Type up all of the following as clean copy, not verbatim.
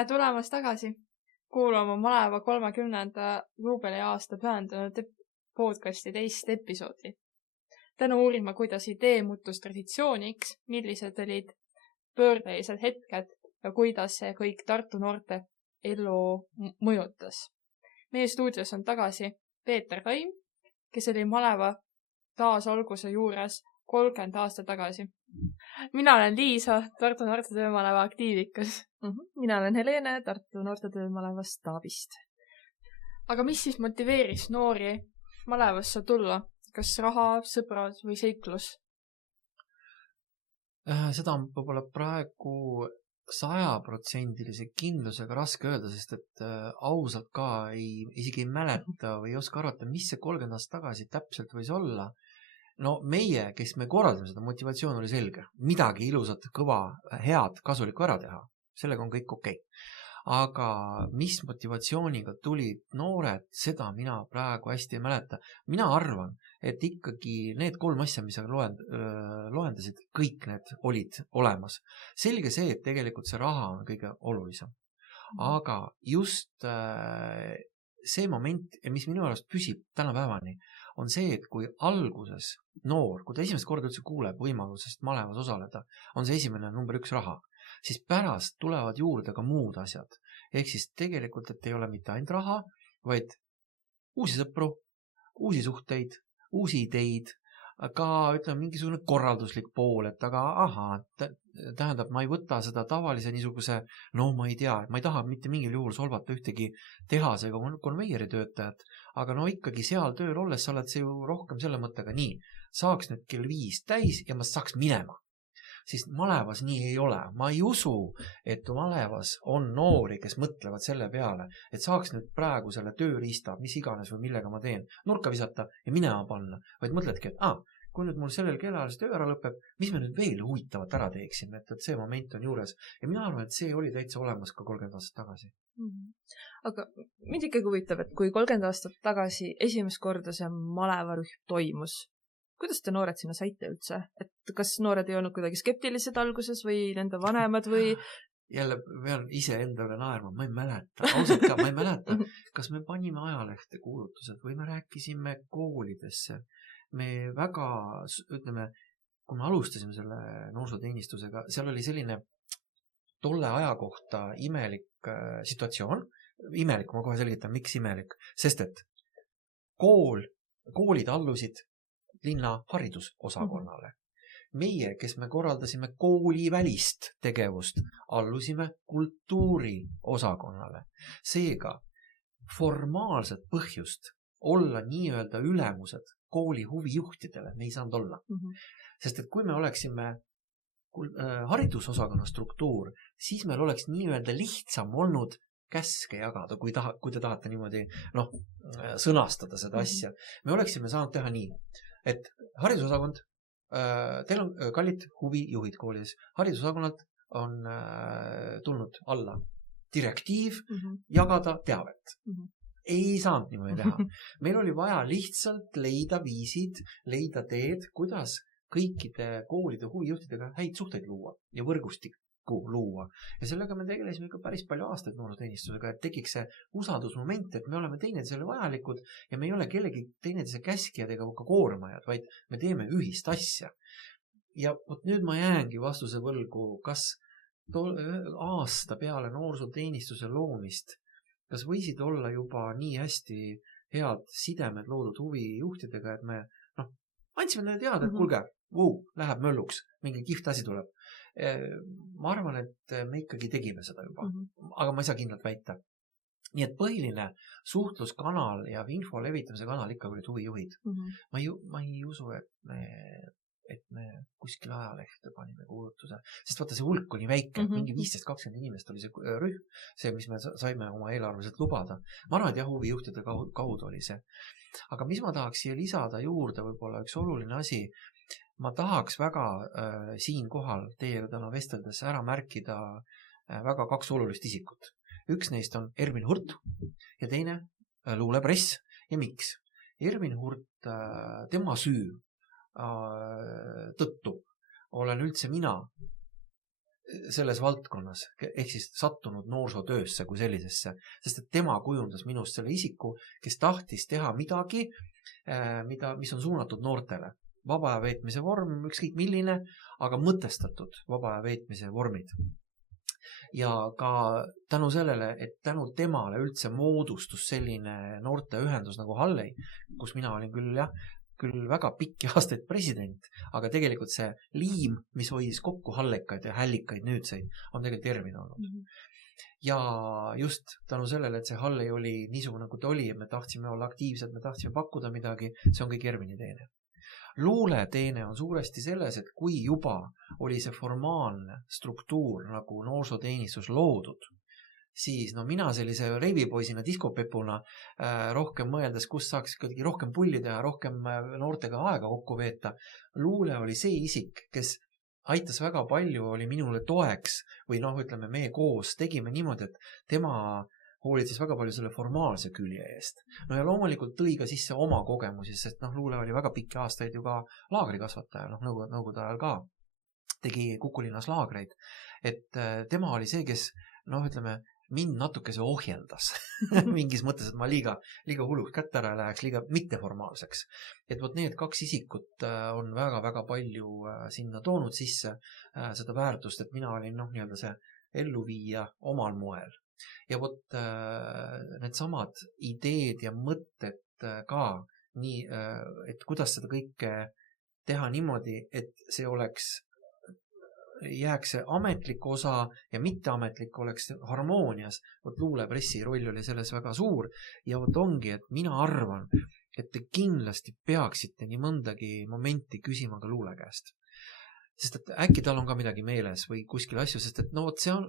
Tere tulemast tagasi kuulama Maleva 30. juubeli aasta pühendunud podcasti teist episoodi. Täna uurima, kuidas idee muutus traditsiooniks, millised olid pöördelised hetked ja kuidas see kõik Tartu noorte ellu mõjutas. Meie stuudios on tagasi Peeter Taim, kes oli Maleva taasalguse juures 30 aastat tagasi. Mina olen Liisa, Tartu noorte töömaleva aktiivikas. Mina olen Helene, Tartu noorte töömaleva staabist. Aga mis siis motiveeris noori Malevasse tulla? Kas raha, sõbrad või seiklus? Seda on võib-olla praegu 100% kindlusega raske öelda, sest et ausalt ka isegi ei mäleta või ei oska arvata, mis see 30 aastat tagasi täpselt võis olla. No meie, kes me korraldame seda, motivatsioon oli selge. Midagi ilusat, kõva, head, kasulikku ära teha. Sellega on kõik okei. Aga mis motivatsiooniga tulid noored, seda mina praegu hästi ei mäleta. Mina arvan, et ikkagi need 3 asja, mis sa loendasid, kõik need olid olemas. Selge see, et tegelikult see raha on kõige olulisem. Aga just see moment, mis minu arust püsib tänapäevani, on see, et kui alguses noor, kui ta esimest korda üldse kuuleb võimalusest Malevas osaleda, on see esimene number 1 raha, siis pärast tulevad juurde ka muud asjad. Ehk siis tegelikult, et ei ole mitte ainult raha, vaid uusi sõpru, uusi suhteid, uusi ideid, ka ütleme mingisugune korralduslik pool, et aga tähendab, ma ei võta seda tavalise niisuguse, no ma ei tea, ma ei taha mitte mingil juhul solvata ühtegi tehasega konveieri töötajat, aga no ikkagi seal tööl olles sa oled see ju rohkem selle mõttega nii, saaks nüüd kell 5 täis ja ma saaks minema. Siis Malevas nii ei ole. Ma ei usu, et Malevas on noori, kes mõtlevad selle peale, et saaks nüüd praegu selle tööriista, mis iganes või millega ma teen, nurka visata ja minema panna. Vaid mõtledki, et kui nüüd mul sellel kellal see töö ära lõpeb, mis me nüüd veel huvitavat ära teeksime, et see moment on juures. Ja mina arvan, et see oli täitsa olemas ka 30 aastat tagasi. Aga mind ikkagi huvitab, et kui 30 aastat tagasi esimest korda see Malevarühm toimus, kuidas te noored sinna saite üldse? Et kas noored ei olnud kuidagi skeptilised alguses või nende vanemad või... Jälle pean ise endale naerma, ma ei mäleta. Ausalt ka, ma ei mäleta, kas me panime ajalehte kuulutused või me rääkisime koolidesse. Me väga, ütleme, kui me alustasime selle noorsooteenistusega, seal oli selline tolle aja kohta imelik situatsioon. Imelik, ma kohe selgitan, miks imelik. Sest et koolid allusid linna haridusosakonnale. Meie, kes me korraldasime koolivälist tegevust, allusime kultuuriosakonnale. Seega formaalset põhjust olla nii-öelda ülemused kooli huvijuhtidele me ei saanud olla. Sest et kui me oleksime haridusosakonna struktuur, siis meil oleks nii-öelda lihtsam olnud käske jagada, kui te tahate niimoodi sõnastada seda asja. Me oleksime saanud teha nii, et haridusosakond, teil on kallid huvijuhid koolides, haridusosakonnalt on tulnud alla direktiiv jagada teavet. Ei saanud niimoodi teha. Meil oli vaja lihtsalt leida viisid, leida teed, kuidas kõikide koolide huvijuhtidega häid suhteid luua ja võrgustikku luua. Ja sellega me tegelesime ikka päris palju aastaid noorteenistusega, et tekiks see usaldusmoment, et me oleme teineteisele vajalikud ja me ei ole kellegi teineteise käskijad ega ka koormajad, vaid me teeme ühist asja. Ja nüüd ma jäängi vastuse võlgu, kas aasta peale noorsooteenistuse loomist, kas võisid olla juba nii hästi head sidemed loodud huvijuhtidega, et me andsime neile teada, et kuulge, läheb mölluks, mingi kihvt asi tuleb. Ma arvan, et me ikkagi tegime seda juba, aga ma ei saa kindlalt väita. Nii et põhiline suhtluskanal ja info levitamise kanal ikka olid huvijuhid. Ma ei usu, et me kuskil ajalehte panime kuulutuse, sest vaata see hulk oli väike, mingi 15-20 inimest oli see rühm, see, mis me saime oma eelarveliselt lubada. Ma arvan, et huvijuhtide kaudu oli see. Aga mis ma tahaks siia lisada juurde, võib-olla üks oluline asi, ma tahaks väga siin kohal teiega täna vesteldes ära märkida väga 2 olulist isikut. Üks neist on Ervin Hurt ja teine luulepress. Ja miks? Ervin Hurt, tema süü tõttu olen üldse mina selles valdkonnas, ehk siis sattunud noorsootöösse kui sellisesse, sest et tema kujundas minust selle isiku, kes tahtis teha midagi, mis on suunatud noortele. Vaba aja veetmise vorm, ükskõik milline, aga mõtestatud vaba aja veetmise vormid. Ja ka tänu sellele, et tänu temale üldse moodustus selline noorteühendus nagu Hallei, kus mina olin küll väga pikki aastaid president, aga tegelikult see liim, mis hoidis kokku hallekaid ja hällikaid nüüdseid, on tegelikult Ervin olnud. Ja just tänu sellele, et see Hallei oli niisugune, nagu ta oli, me tahtsime olla aktiivsed, me tahtsime pakkuda midagi, see on kõik Ervini teene. Luuleteene on suuresti selles, et kui juba oli see formaalne struktuur nagu noorsooteenistus loodud, siis mina sellise reivipoisina, diskopepuna rohkem mõeldes, kus saaks kuidagi rohkem pulli teha, rohkem noortega aega kokku veeta. Luule oli see isik, kes aitas väga palju, oli minule toeks või ütleme, meie koos tegime niimoodi, et tema hoolitses väga palju selle formaalse külje eest. Ja loomulikult tõi ka sisse oma kogemusi, sest Luule oli väga pikki aastaid ju ka laagrikasvataja, nõukogude ajal ka tegi Kukulinnas laagreid. Et tema oli see, kes, ütleme, mind natuke see ohjeldas mingis mõttes, et ma liiga hulluks kätte ära läheks, liiga mitteformaalseks. Et need kaks isikut on väga-väga palju sinna toonud sisse seda väärtust, et mina olin see elluviija omal moel. Ja need samad ideed ja mõtted ka, nii, et kuidas seda kõike teha niimoodi, et see jääks see ametlik osa ja mitteametlik oleks harmoonias. Luulepressi roll oli selles väga suur ja ongi, et mina arvan, et te kindlasti peaksite nii mõndagi momenti küsima ka Luule käest. Sest et äkki tal on ka midagi meeles või kuskil asju, sest et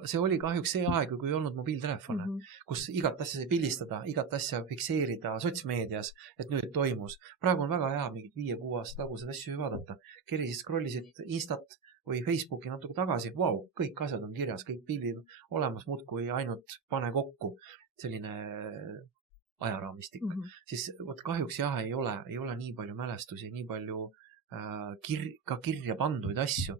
see oli kahjuks see aeg, kui ei olnud mobiiltelefone, kus igat asja sai pildistada, igat asja fikseerida sotsmeedias, et nüüd toimus. Praegu on väga hea mingid 5-6 aasta tagused asju vaadata. Kerisid, scrollisid Instat või Facebooki natuke tagasi, kõik asjad on kirjas, kõik pildid olemas, muudkui ainult pane kokku selline ajaraamistik. Siis kahjuks ei ole nii palju mälestusi, nii palju ka kirja panduid asju.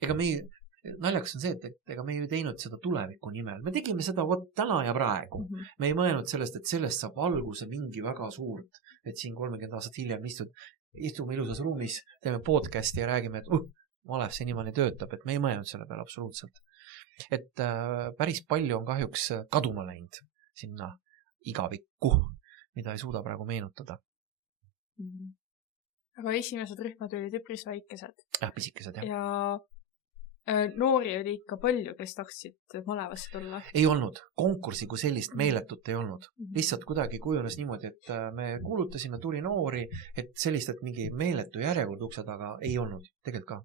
Naljakas on see, et ega me ei teinud seda tuleviku nimel. Me tegime seda täna ja praegu. Me ei mõelnud sellest, et sellest saab alguse mingi väga suurt, et siin 30 aastat hiljem istume ilusas ruumis, teeme podcasti ja räägime, et Malev see niimoodi töötab, et me ei mõelnud selle peale absoluutselt. Et päris palju on kahjuks kaduma läinud sinna igavikku, mida ei suuda praegu meenutada. Aga esimesed rühmad olid üpris väikesed. Pisikesed, jah. Ja noori oli ikka palju, kes tahtsid malevasse tulla. Ei olnud. Konkursi kui sellist meeletut ei olnud. Lihtsalt kuidagi kujunes niimoodi, et me kuulutasime, tuli noori, et sellist, et mingi meeletu järjekord ukse taga ei olnud. Tegelikult ka.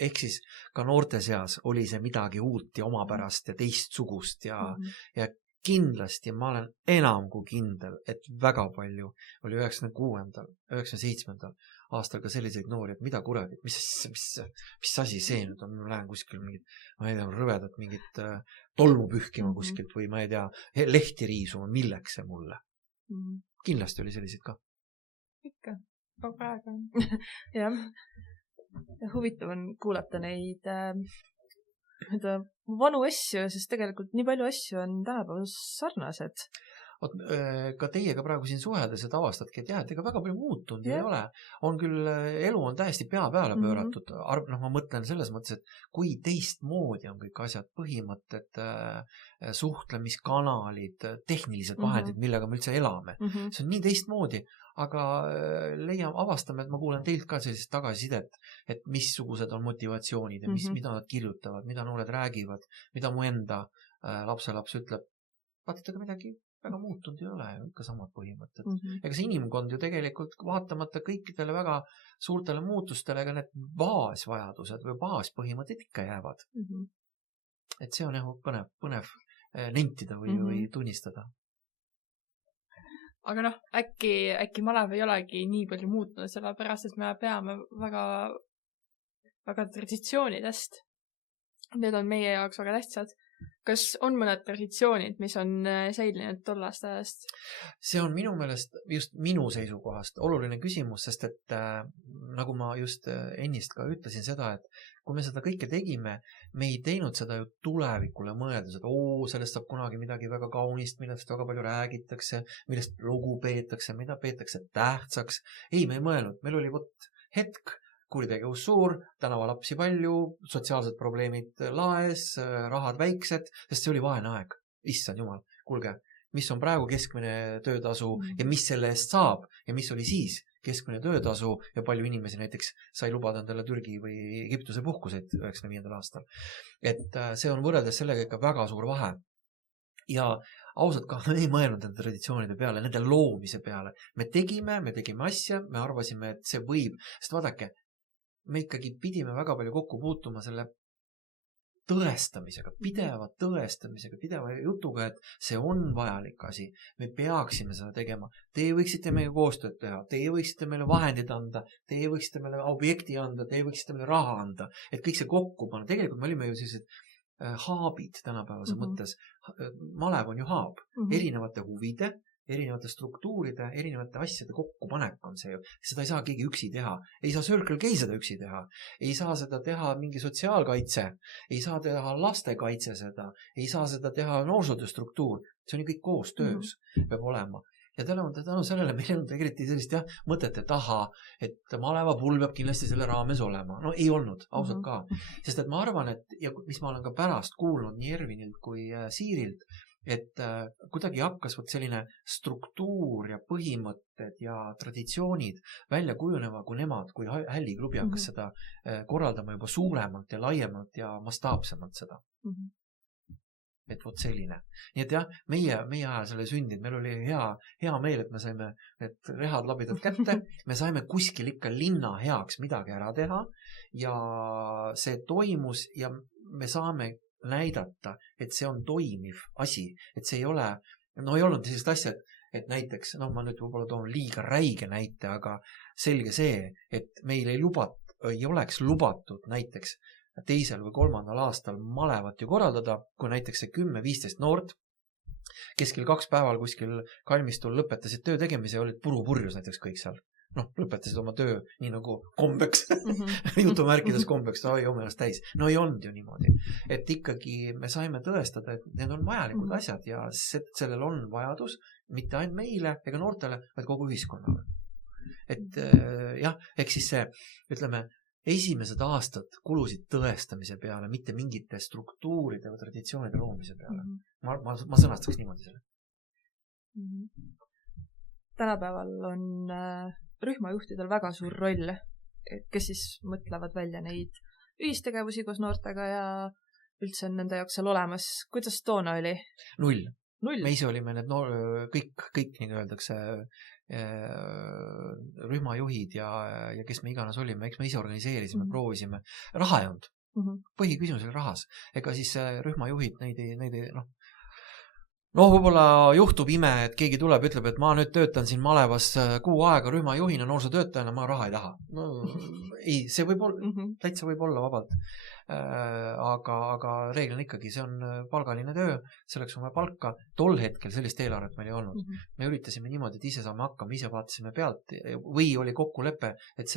Ehk siis ka noorte seas oli see midagi uut ja omapärast ja teistsugust ja kindlasti ma olen enam kui kindel, et väga palju oli 96. 97. aastal ka selliseid noori, et mida kuradi, mis asi see nüüd on, ma lähen kuskil mingit, ma ei tea, rõvedat mingit tolmu pühkima kuskilt või ma ei tea, lehti riisuma, milleks see mulle. Kindlasti oli selliseid ka. Ikka, ka praegu. Jah. Huvitav on kuulata neid vanu asju, sest tegelikult nii palju asju on tänapäeval sarnased. Ka teiega praegu siin suheldes, et avastadki, et jah, et ega väga palju muutunud ei ole. On küll, elu on täiesti pea peale pööratud. Ma mõtlen selles mõttes, et kui teistmoodi on kõik asjad, põhimõtted, suhtlemiskanalid, tehnilised vahendid, millega me üldse elame. See on nii teistmoodi, aga avastame, et ma kuulen teilt ka sellist tagasisidet, et missugused on motivatsioonid ja mida nad kirjutavad, mida noored räägivad, mida mu enda lapselaps ütleb. Vaatitega midagi väga muutunud ei ole, ikka samad põhimõtted. Ega see inimkond ju tegelikult vaatamata kõikidele väga suurtele muutustele, ega need baasvajadused või baaspõhimõtted ikka jäävad. Et see on jah põnev nentida või tunnistada. Aga äkki Malev ei olegi nii palju muutunud, sellepärast, et me peame väga, väga traditsioonidest. Need on meie jaoks väga tähtsad. kas on mõned traditsioonid, mis on säilinud tollast ajast? See on minu meelest just minu seisukohast oluline küsimus, sest et nagu ma just ennist ka ütlesin seda, et kui me seda kõike tegime, me ei teinud seda ju tulevikule mõeldes, et sellest saab kunagi midagi väga kaunist, millest väga palju räägitakse, millest lugu peetakse, mida peetakse tähtsaks. Ei, me ei mõelnud. Meil oli hetk, kuritegevus suur, tänavalapsi palju, sotsiaalsed probleemid laes, rahad väiksed, sest see oli vaene aeg. Issand jumal, kuulge, mis on praegu keskmine töötasu ja mis selle eest saab ja mis oli siis keskmine töötasu ja palju inimesi näiteks sai lubada endale Türgi või Egiptuse puhkuseid 95. aastal. Et see on võrreldes sellega ikka väga suur vahe. Ja ausalt ka me ei mõelnud nende traditsioonide peale, nende loomise peale. Me tegime asja, me arvasime, et see võib, sest vaadake, me ikkagi pidime väga palju kokku puutuma selle tõestamisega, pideva jutuga, et see on vajalik asi. Me peaksime seda tegema. Teie võiksite meiega koostööd teha, teie võiksite meile vahendid anda, teie võiksite meile objekti anda, teie võiksite meile raha anda, et kõik see kokku panna. Tegelikult me olime ju sellised haabid tänapäevase mõttes. Malev on ju haab, erinevate huvide, erinevate struktuuride, erinevate asjade kokkupanek on see ju. Seda ei saa keegi üksi teha. Ei saa Circle K seda üksi teha. Ei saa seda teha mingi sotsiaalkaitse. Ei saa teha lastekaitse seda. Ei saa seda teha noorsootööstruktuur. See on ju kõik koos töös peab olema. Ja tänu sellele meil on tegelikult sellist mõtet, et et maleva pull peab kindlasti selle raames olema. No ei olnud, ausalt ka. Sest et ma arvan, et ja mis ma olen ka pärast kuulnud nii Ervinilt kui Siirilt, et kuidagi hakkas selline struktuur ja põhimõtted ja traditsioonid välja kujunema, kui hälliklubi hakkas seda korraldama juba suuremalt ja laiemalt ja mastaapsemalt seda. Et selline. Nii et meie ajal selle sündid, meil oli hea meel, et me saime need rehad labidad kätte, me saime kuskil ikka linna heaks midagi ära teha ja see toimus ja me saame näidata, et see on toimiv asi, et see ei ole, ei olnud sellist asja, et näiteks, ma nüüd võib-olla toon liiga räige näite, aga selge see, et meil ei oleks lubatud näiteks 2. või 3. aastal malevat ju korraldada, kui näiteks see 10-15 noort keskil 2 päeval kuskil kalmistul lõpetasid töö tegemise ja olid purjus näiteks kõik seal. Lõpetasid oma töö nii nagu kombeks, jutumärkides kombeks, omelast täis. Ei olnud ju niimoodi. Et ikkagi me saime tõestada, et need on vajalikud asjad ja sellel on vajadus mitte ainult meile ega noortele, vaid kogu ühiskonnale. Et eks siis see, ütleme, esimesed aastad kulusid tõestamise peale, mitte mingite struktuuride või traditsioonide loomise peale. Ma sõnastaks niimoodi selle. Tänapäeval on rühmajuhtidel väga suur roll, kes siis mõtlevad välja neid ühistegevusi koos noortega ja üldse on nende jaoks seal olemas. Kuidas toona oli? 0. Me ise olime need kõik nii öeldakse rühmajuhid ja kes me iganes olime, eks me ise organiseerisime, proovisime. Raha ei olnud. Põhiküsimus oli rahas. Ega siis rühmajuhid neid võib-olla juhtub ime, et keegi tuleb, ütleb, et ma nüüd töötan siin malevas kuu aega rühmajuhina, noorsootöötajana, ma raha ei taha. Ei, see võib olla, täitsa võib olla vabalt. Aga reeglina ikkagi, see on palgaline töö, selleks on vaja palka. Tol hetkel sellist eelarvet meil ei olnud. Me üritasime niimoodi, et ise saame hakkama, ise vaatasime pealt või oli kokkulepe, et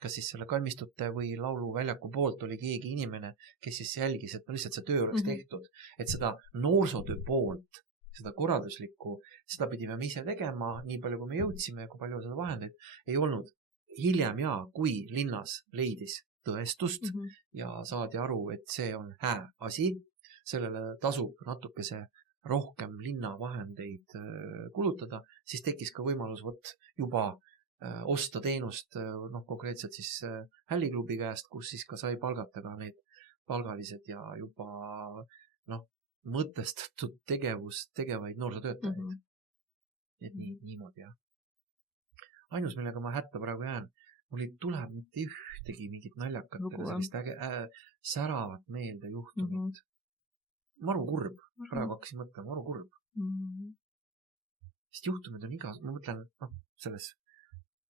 kas siis selle kalmistute või lauluväljaku poolt oli keegi inimene, kes siis jälgis, et lihtsalt see töö oleks tehtud. Et seda noorsootöö poolt, seda korralduslikku, seda pidime me ise tegema, nii palju kui me jõudsime, kui palju seda vahendeid ei olnud. Hiljem kui linnas leidis tõestust ja saadi aru, et see on hää asi, sellele tasub natukese rohkem linna vahendeid kulutada, siis tekkis ka võimalus juba osta teenust konkreetselt siis hälliklubi käest, kus siis ka sai palgata ka need palgalised ja juba mõtestatud tegevust tegevaid noorsootöötajaid. Et niimoodi, jah. Ainus, millega ma hätta praegu jään, mul ei tule mitte ühtegi mingit naljakatele sellist säravat meelde juhtumit. Maru kurb, praegu hakkasin mõtlema, maru kurb. Sest juhtumid on ma mõtlen, selles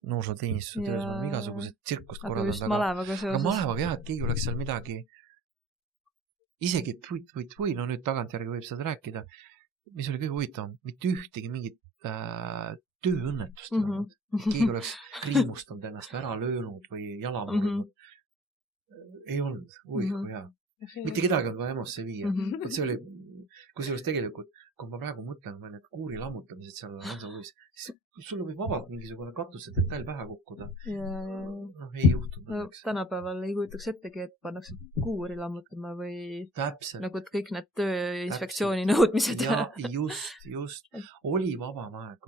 noorsooteenistuse töös on igasugused tsirkust korraldanud. Aga just malevaga seoses. Aga malevaga jah, et keegi oleks seal midagi isegi tui, no nüüd tagantjärgi võib seda rääkida, mis oli kõige huvitavam, mitte ühtegi mingit tööõnnetust ei olnud. Keegi oleks kriimustanud ennast ära löönud või jala murdnud. Ei olnud, kui hea. Mitte kedagi on vaja EMO-sse viia. See oli, kusjuures tegelikult, kui ma praegu mõtlen, ma need kuuri lammutamised seal Hansa-Uus, siis sulle võib vabalt mingisugune katuse detail pähe kukkuda. Noh, ei juhtunud. No, tänapäeval ei kujutaks ettegi, et pannakse kuuri lammutama või täpselt. Nagu kõik need tööinspektsiooni nõudmised. Ja just. Oli vabam aeg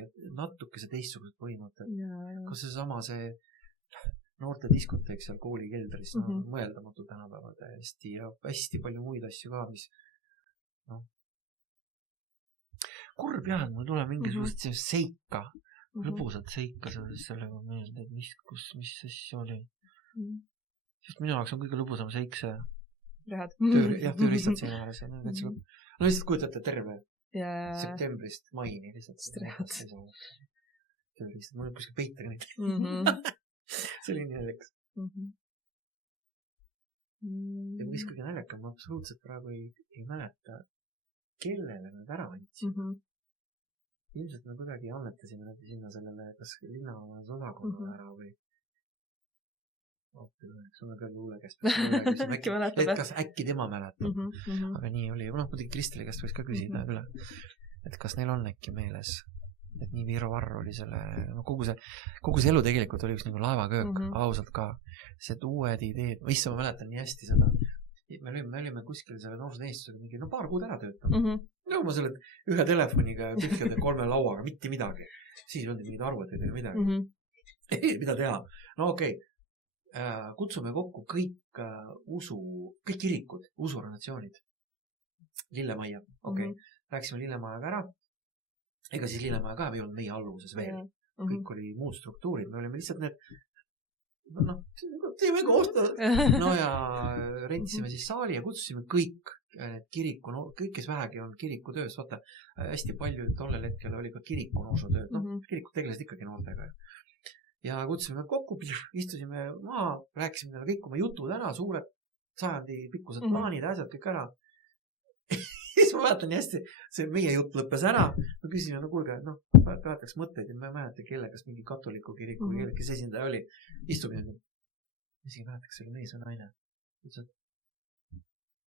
ja natuke see teistsugused põhimõtted. Kas see noorte diskoteek seal kooli keldris, mõeldamatu tänapäeval täiesti ja hästi palju muid asju ka, mis kurb jah, et mul tuleb mingisugust seika, lõbusat seika sellega meelde, et mis asja oli. Sest minu jaoks on kõige lõbusam seik see tööriistad seina ääres. No lihtsalt kujutate terve septembrist maini lihtsalt. Tööriistad, mul on kuskil peita neid. See oli nii naljakas. Ja mis kõige naljakam, ma absoluutselt praegu ei mäleta, kellele nad ära andsid. Ilmselt me kuidagi annetasime sinna sellele, kas linnaomas osakonna ära või sul on ka luule käest. Kas äkki tema mäletab. Aga nii oli. Muidugi Kristeli käest võiks ka küsida üle, et kas neil on äkki meeles. Et nii Viiro-Varr oli selle, kogu see elu tegelikult oli üks nagu laevaköök, ausalt ka. See uued ideed, issa ma mäletan nii hästi seda. Me olime kuskil selle noorsooteenistuses mingi, paar kuud ära töötama. No ma selle ühe telefoniga ja tühjade 3 lauaga, mitte midagi. Siis oli mingid arvuteid või midagi. Mida teha? No okei. Kutsume kokku kõik kirikud, usuorganisatsioonid. Lillemajja, okei. Rääkisime Lillemajaga ära. Ega siis Lillemaja ka ei olnud meie alluvuses veel. Kõik oli muud struktuurid. Me olime lihtsalt need, teeme koostööd. No ja rentisime siis saali ja kutsusime kõik kiriku, kõik, kes vähegi on kiriku töös. Vaata, hästi palju tollel hetkel oli ka kiriku noorsootööd. Kirikud tegelesid ikkagi noortega. Ja kutsusime kokku, istusime maha, rääkisime kõik oma jutud ära, suured sajandi pikkused plaanid, asjad kõik ära. Siis ma mäletan nii hästi, see meie jutt lõppes ära. Me küsisime, kuulge, peataks mõtteid ja me mäletan kelle, kas mingi katoliku kiriku, kes esindaja oli. Istub ja isegi mäletaks, see oli mees või naine.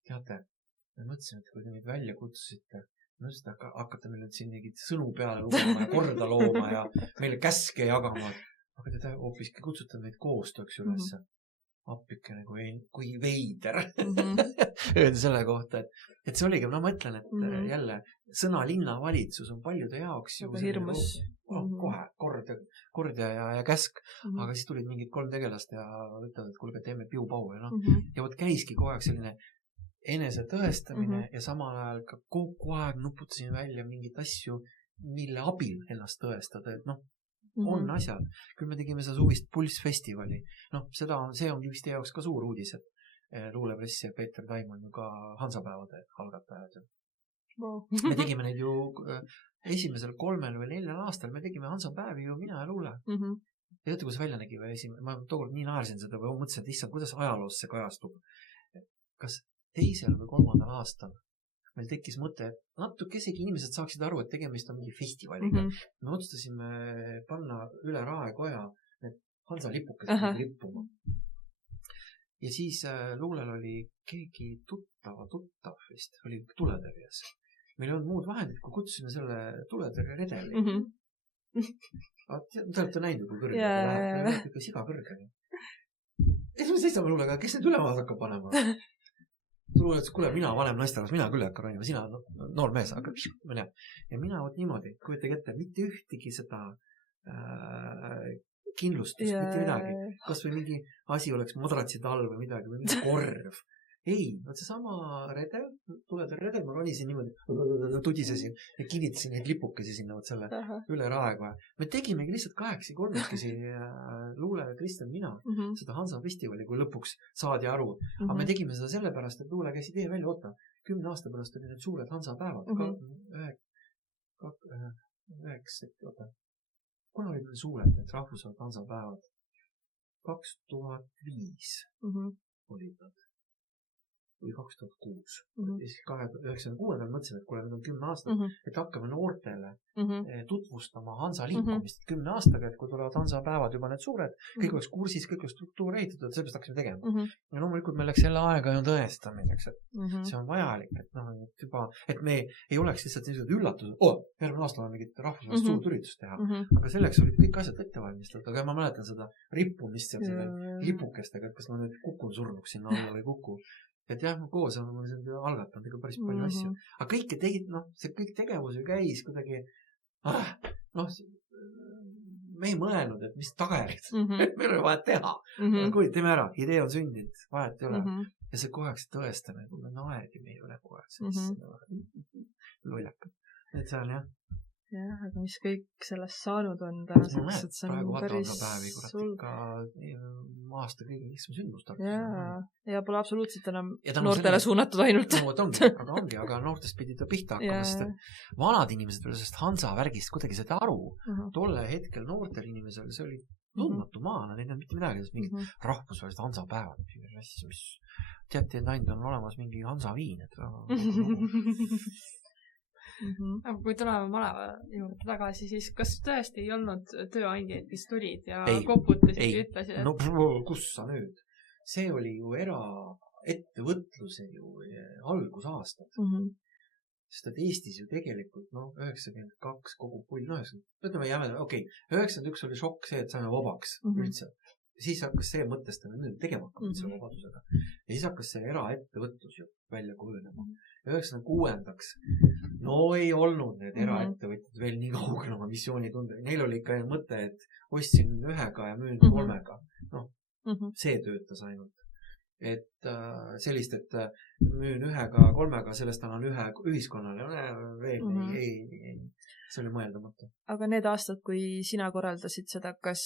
Teate, me mõtlesime, et kui te meid välja kutsusite, hakkate meil nüüd siin mingid sõnu peale lugema ja korda looma ja meile käske jagama. Aga te hoopiski kutsuta meid koostööks üles. Appikene kui veider. Öelda selle kohta, et see oligi, ma mõtlen, et jälle sõna linnavalitsus on paljude jaoks ju kohe kord ja käsk, aga siis tulid mingid 3 tegelast ja ütlevad, et kuulge, teeme piu-pau ja võt käiski kogu aeg selline enese tõestamine ja samal ajal ka kogu aeg nuputasime välja mingid asju, mille abil ennast tõestada, et on asjad. Küll me tegime seda suvist Pulssfestivali. See on vist teie jaoks ka suur uudis, et luulepress ja Peeter Taim on ju ka Hansapäevade algatajad. Me tegime neid ju esimesel 3 või 4 aastal, me tegime Hansapäevi ju mina ja Luule. Ja teate, kuidas välja nägi või ma tookord nii naersin seda või mõtlesin, et issand, kuidas ajaloos see kajastub. Kas 2. või 3. aastal meil tekkis mõte, et natuke isegi inimesed saaksid aru, et tegemist on mingi festivaliga. Me otsustasime panna üle Raekoja need Hansa lipukesed lippuma. Ja siis Luulel oli keegi tuttav vist, oli tuletõrjes. Meil on muud vahendid, kui kutsusime selle tuletõrje redeli. Te olete näinud, kui kõrge läheb. Ikka siga kõrge. Ja siis me seisame Luulega, kes need ülemaad hakkab panema? Luule, et kuule, mina vanem naistelas, mina küll hakka ronima, sina noor mees, aga mõne. Ja mina niimoodi, kujutage ette, mitte ühtegi seda kindlustust, mitte midagi. Kas või mingi asi oleks madratsid all või midagi, või mingi korv. Ei, see sama redel, tuletõrje, ma ronisin niimoodi, tudisesin ja kinnitasin neid lipukesi sinna selle üle Raekoja. Me tegimegi lihtsalt 8-3 Luule, Kristjan, mina seda Hansa festivali, kui lõpuks saadi aru. Aga me tegime seda sellepärast, et Luule käis idee välja oota. 10 aasta pärast oli need suured Hansa päevad. Kuna olid suured need rahvusvad Hansa päevad? 2005 olid nad. või 2006. Siis 1996. mõtlesin, et kuule, nüüd on 10 aastat, et hakkame noortele tutvustama Hansa liikumist 10 aastaga, et kui tulevad Hansa päevad juba need suured, kõik oleks kursis, kõik oleks struktuur ehitatud, sellest hakkasime tegema. Ja loomulikult meil läks selle aega ju tõestamiseks, et see on vajalik, et et juba, et me ei oleks lihtsalt sellised üllatused, järgmine aasta on mingit rahvusvahelist suurt üritust teha, aga selleks olid kõik asjad ette valmistatud, aga ma mäletan seda rippumist seal selle lipukestega, et kas ma nüüd kukun surnuks sinna alla või kuku. Et jah, koos on algatanud ega päris palju asju. Aga kõike tegid, see kõik tegevus ju käis kuidagi, me ei mõelnud, et mis tagajärjed, et meil oli vaja teha. Kui teeme ära, idee on sündinud, vahet ei ole. Ja see kohe aeg tõestame, kui me naerime ei ole kohe, siis lollakad. Et see on jah. Jah, aga mis kõik sellest saanud on tänaseks, et see on päris sul. Ka aasta kõige lihtsam sündmust. Ja pole absoluutselt enam noortele suunatud ainult. Aga noortest pidi ta pihta hakkama, sest vanad inimesed veel sellest Hansa värgist kuidagi seda aru. Tolle hetkel noortel inimesel see oli tundmatu maana, neil on mitte midagi, sest mingid rahvusvahelised Hansa päevad, mis teati, et ainult on olemas mingi Hansa viin, et Aga kui tuleme maleva juurde tagasi, siis kas tõesti ei olnud tööandjaid, kes tulid ja koputasid ja ütlesid? No kus sa nüüd? See oli ju eraettevõtluse ju algusaastad. Sest et Eestis ju tegelikult 92 kogu pull, ütleme jääme, 91 oli šokk see, et saime vabaks üldse. Siis hakkas see mõtestada, nüüd tegema hakkama selle vabadusega. Ja siis hakkas see eraettevõtlus ju välja kujunema. 96-ndaks ei olnud need eraettevõtjad veel nii kaugel oma missioonitunde. Neil oli ikka mõte, et ostsin 1-ga ja müün 3-ga. See töötas ainult. Et sellist, et müün 1-ga, 3-ga, sellest annan 1 ühiskonnale. Veel ei. See oli mõeldamatu. Aga need aastad, kui sina korraldasid seda, kas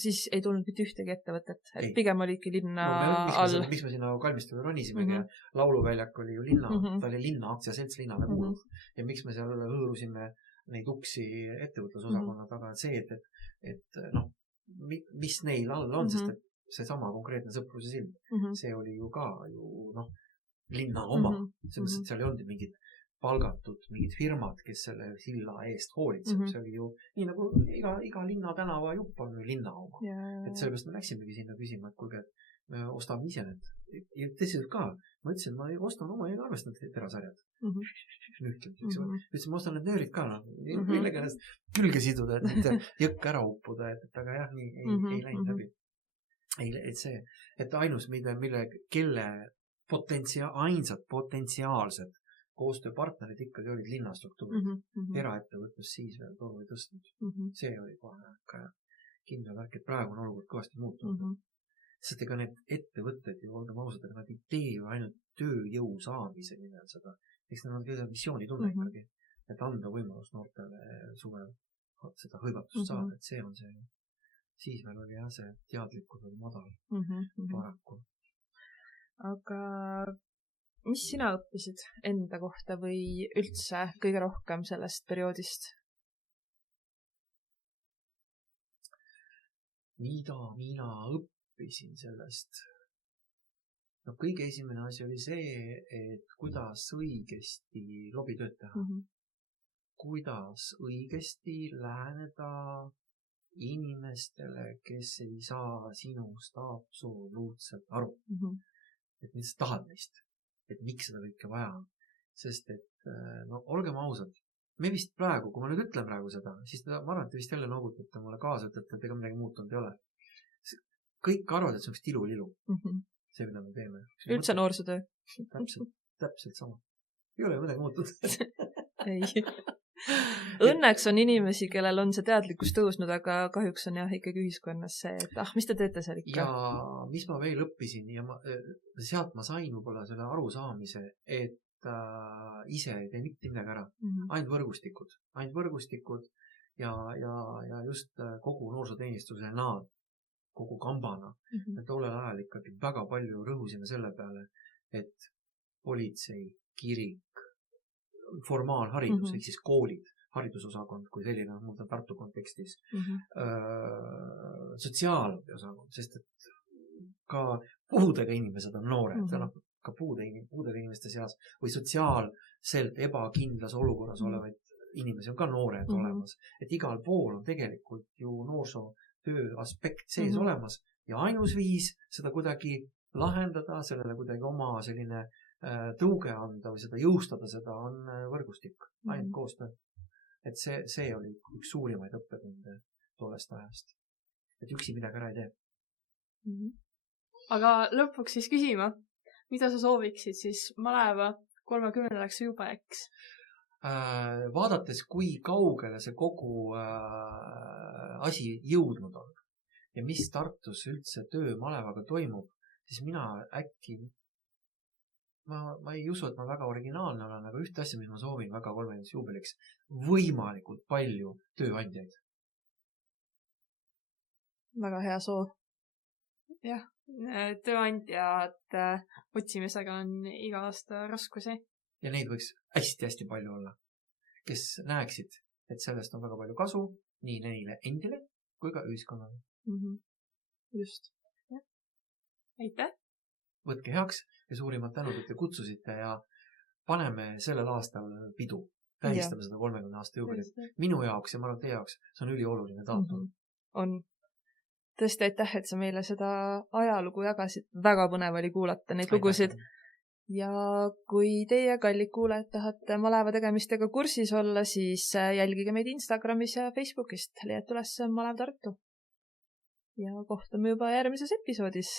siis ei tulnud mitte ühtegi ettevõtet? Et pigem olidki linna all? Miks me sinna kalmistule ronisimegi ja lauluväljak oli ju linna, ta oli linna aktsiaselts linnale kuuluv. Ja miks me seal hõõrusime neid uksi ettevõtlusosakonna taga, see, et mis neil all on, sest et see sama konkreetne sõpruse sild, see oli ju ka linna oma. Selles, et seal ei olnud mingid palgatud mingid firmad, kes selle silla eest hoolitseb. See oli ju nii nagu iga linna tänava jupp on ju linna oma. Et sellepärast me läksimegi sinna küsima, et kuulge, et me ostame ise need. Ja tõsiselt ka, ma ütlesin, ma ostan oma ja arvestan terasarjad. Ütlesin, ma ostan need nöörid ka, millega ennast külge siduda, et jõkk ära uppuda, et aga jah, nii ei läinud läbi. Et see, et ainus, kelle ainsad potentsiaalsed koostööpartnerid ikkagi olid linnastruktuurid. Eraettevõtlus siis veel toolu ei tõstnud. See oli kohe kindel värk, et praegu on olukord kõvasti muutunud. Sest ega need ettevõtted ju olgem ausad, et nad ei tee ju ainult tööjõu saamise nimel seda. Eks nad on kõige missiooni tunne ikkagi, et anda võimalus noortele suvel seda hõivatust saada, et see on see. Siis meil oli jah see teadlikkus oli madal paraku. Aga mis sina õppisid enda kohta või üldse kõige rohkem sellest perioodist? Mida mina õppisin sellest? Kõige esimene asi oli see, et kuidas õigesti lobitööd teha. Kuidas õigesti läheneda inimestele, kes ei saa sinust absoluutselt aru. Et mis tahad neist. Et miks seda kõike vaja on. Sest et, olgem ausad, me vist praegu, kui ma nüüd ütlen praegu seda, siis ma arvan, et te vist jälle noogutate mulle kaasa, et ega midagi muutunud ei ole. Kõik arvad, et see on üks tilu-lilu. See, mida me teeme. Üldse noorsootöö. Täpselt sama. Ei ole midagi muutunud. Ei. Õnneks on inimesi, kellel on see teadlikkus tõusnud, aga kahjuks on jah ikkagi ühiskonnas see, et mis te teete seal ikka? Ja mis ma veel õppisin ja sealt ma sain võib-olla selle arusaamise, et ise ei tee mitte midagi ära. Ainult võrgustikud ja just kogu noorsooteenistuse kogu kambana. Tollel ajal ikkagi väga palju rõhusime selle peale, et politsei, kirik, formaalharidus, ehk siis koolid, haridusosakond kui selline, muuta Tartu kontekstis, sotsiaalosakond, sest et ka puudega inimesed on noored, ka puudega inimeste seas või sotsiaalselt ebakindlas olukorras olevaid inimesi on ka noored olemas. Et igal pool on tegelikult ju noorsootöö aspekt sees olemas ja ainus viis seda kuidagi lahendada, sellele kuidagi oma selline tõuge anda või seda jõustada, seda on võrgustik, ainult koostöö. Et see oli üks suurimaid õppetunde tollest ajast. Et üksi midagi ära ei tee. Aga lõpuks siis küsima, mida sa sooviksid siis maleva 30. jubeliks? Vaadates, kui kaugele see kogu asi jõudnud on ja mis Tartus üldse töö malevaga toimub, siis mina äkki, ma ei usu, et ma väga originaalne olen, aga ühte asja, mis ma soovin väga 30. juubeliks, võimalikult palju tööandjaid. Väga hea soov. Jah, tööandjad otsimisega on iga aasta raskusi. Ja neid võiks hästi-hästi palju olla, kes näeksid, et sellest on väga palju kasu nii neile endile kui ka ühiskonnale. Just. Ja. Aitäh! Võtke heaks ja suurimad tänud, et te kutsusite ja paneme sellel aastal pidu. Tähistame seda 30 aasta juubelit. Minu jaoks ja ma arvan teie jaoks, see on ülioluline daatum. On. Tõesti aitäh, et sa meile seda ajalugu jagasid. Väga põnev oli kuulata neid lugusid. Ja kui teie, kallid kuulajad, tahate maleva tegemistega kursis olla, siis jälgige meid Instagramis ja Facebookist. Leiad üles Malev Tartu. Ja kohtume juba järgmises episoodis.